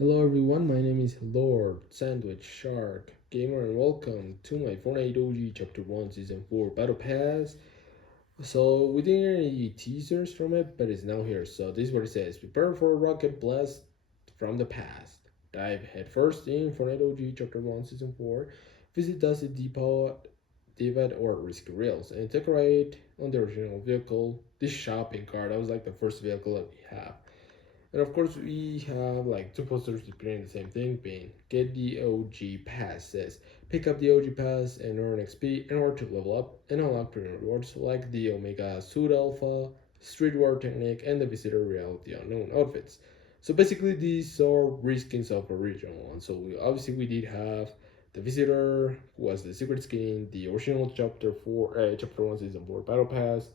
Hello everyone, my name is Lord Sandwich Shark Gamer and welcome to my Fortnite OG Chapter 1 Season 4 Battle Pass. So we didn't get any teasers from it, but it's now here. So this is what it says. Prepare for a rocket blast from the past. Dive headfirst in Fortnite OG Chapter 1 Season 4. Visit Dusty Depot, David or Risky Rails and take a ride on the original vehicle. This shopping cart, that was like the first vehicle that we have. And of course, we have like two posters depicting the same thing, being get the OG pass. Says pick up the OG pass and earn XP in order to level up and unlock premium rewards like the Omega Suit Alpha, Street War Technique, and the Visitor Reality Unknown outfits. So basically, these are reskins of original ones. So obviously we did have the Visitor, who was the secret skin, the original Chapter 1 Season 4 Battle Pass.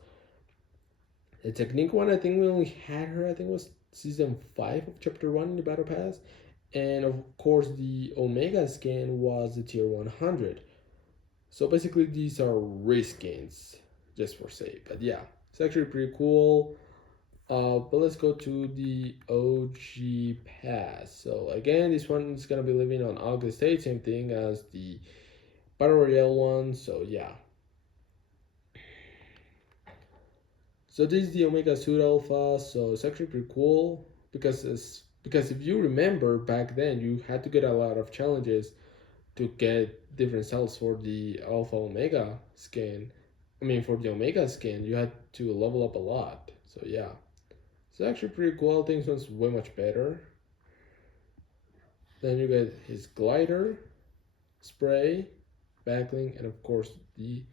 The Technique one, I think we only had her, I think it was Season 5 of Chapter 1 in the Battle Pass. And of course, the Omega skin was the Tier 100. So basically, these are reskins, just for say. But yeah, it's actually pretty cool. But let's go to the OG Pass. So again, this one is gonna be living on August 8th, same thing as the Battle Royale one. So yeah. So this is the Omega Suit Alpha, so it's actually pretty cool because if you remember back then you had to get a lot of challenges to get different cells for the Alpha Omega skin. I mean for the Omega skin you had to level up a lot. So yeah. It's actually pretty cool. I think this one's way much better. Then you get his glider, spray, backling, and of course the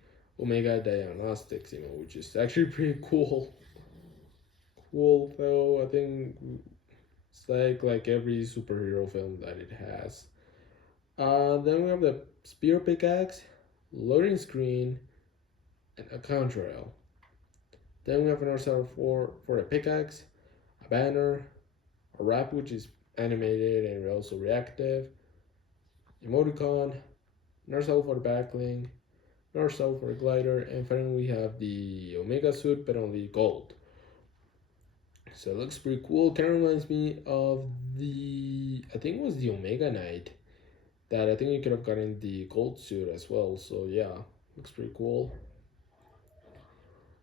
Omega Diagnostics emote, which is actually pretty cool. Cool though. I think it's like every superhero film that it has. Then we have the spear pickaxe, loading screen, and a contrail. Then we have another set for a pickaxe, a banner, a wrap which is animated and also reactive, emoticon, another cell for the backlink, another cell for a glider, and finally we have the Omega suit but only gold. So it looks pretty cool. Kind of reminds me of I think it was the Omega Knight that I think you could have gotten the gold suit as well. So yeah, looks pretty cool.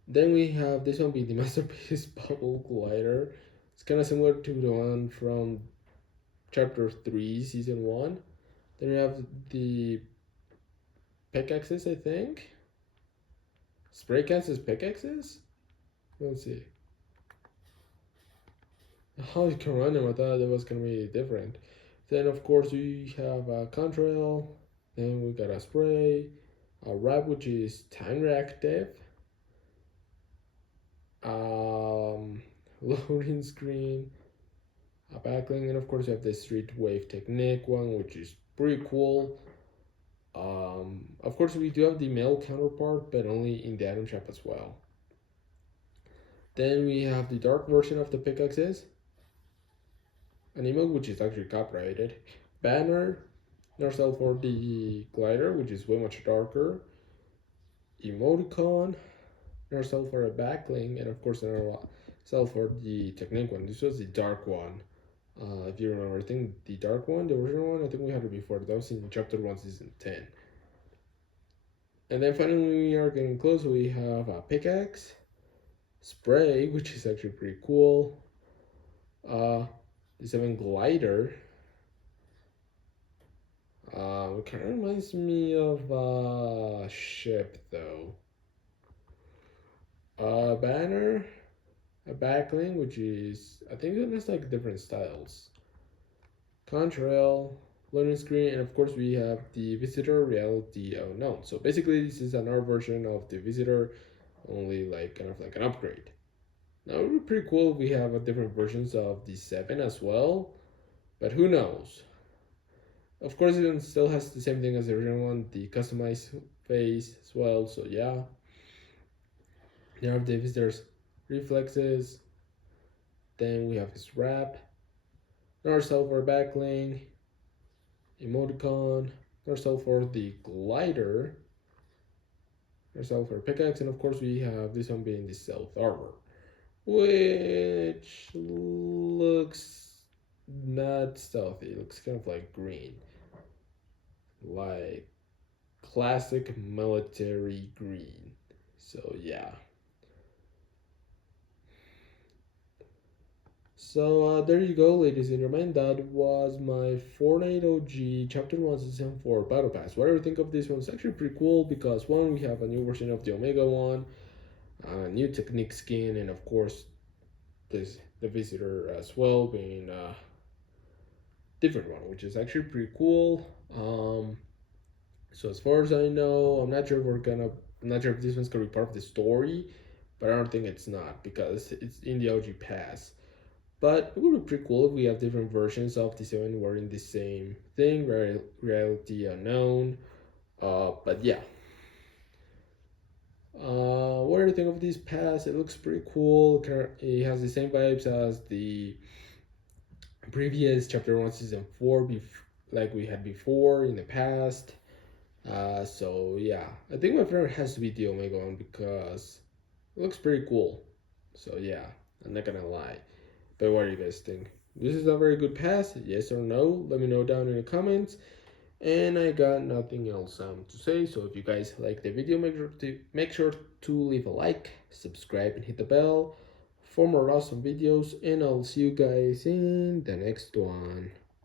Then we have this one being the Masterpiece Bubble Glider. It's kind of similar to the one from Chapter 3, Season 1. Then we have the pickaxes, I think. Spray cans as pickaxes? Let's see. How you can run them, I thought it was going to be different. Then, of course, we have a contrail. Then we got a spray, a wrap, which is time reactive, loading screen, a backlink, and of course, you have the street wave technique one, which is pretty cool. Of course, we do have the male counterpart, but only in the item shop as well. Then we have the dark version of the pickaxes, an emote which is actually copyrighted, banner, another cell for the glider, which is way much darker, emoticon, another cell for a backlink, and of course another cell for the technique one. This was the dark one. If you remember, I think the dark one, the original one, I think we had it before. That was in Chapter 1, Season 10. And then finally, we are getting close. We have a pickaxe, spray, which is actually pretty cool. The 7 glider. It kind of reminds me of a ship though. A banner, a backlink, which is I think it has like different styles. Contrail, loading screen, and of course we have the Visitor Reality Unknown. So basically, this is another version of the Visitor, only like kind of like an upgrade. Now it would be pretty cool if we have different versions of the 7 as well, but who knows? Of course, it still has the same thing as the original one, the customized face as well. So yeah, there are the visitor's reflexes. Then we have his wrap, another cell for backlink, emoticon, another cell for the glider, another cell for pickaxe, and of course we have this one being the stealth armor, which looks not stealthy. It looks kind of like green, like classic military green. So yeah. So there you go, ladies and gentlemen. That was my Fortnite OG Chapter 1 Season 4 Battle Pass. What do you think of this one? It's actually pretty cool because one, we have a new version of the Omega one, a new technique skin, and of course, this the visitor as well being a different one, which is actually pretty cool. So as far as I know, I'm not sure if this one's gonna be part of the story, but I don't think it's not because it's in the OG Pass. But it would be pretty cool if we have different versions of the seven wearing the same thing, reality unknown. But yeah. What do you think of this pass? It looks pretty cool. It has the same vibes as the previous chapter 1 season 4 like we had before in the past. So yeah, I think my favorite has to be the Omega one because it looks pretty cool. So yeah, I'm not gonna lie. But what do you guys think? This is a very good pass, yes or no? Let me know down in the comments. And I got nothing else to say. So if you guys like the video, make sure to leave a like, subscribe, and hit the bell for more awesome videos. And I'll see you guys in the next one.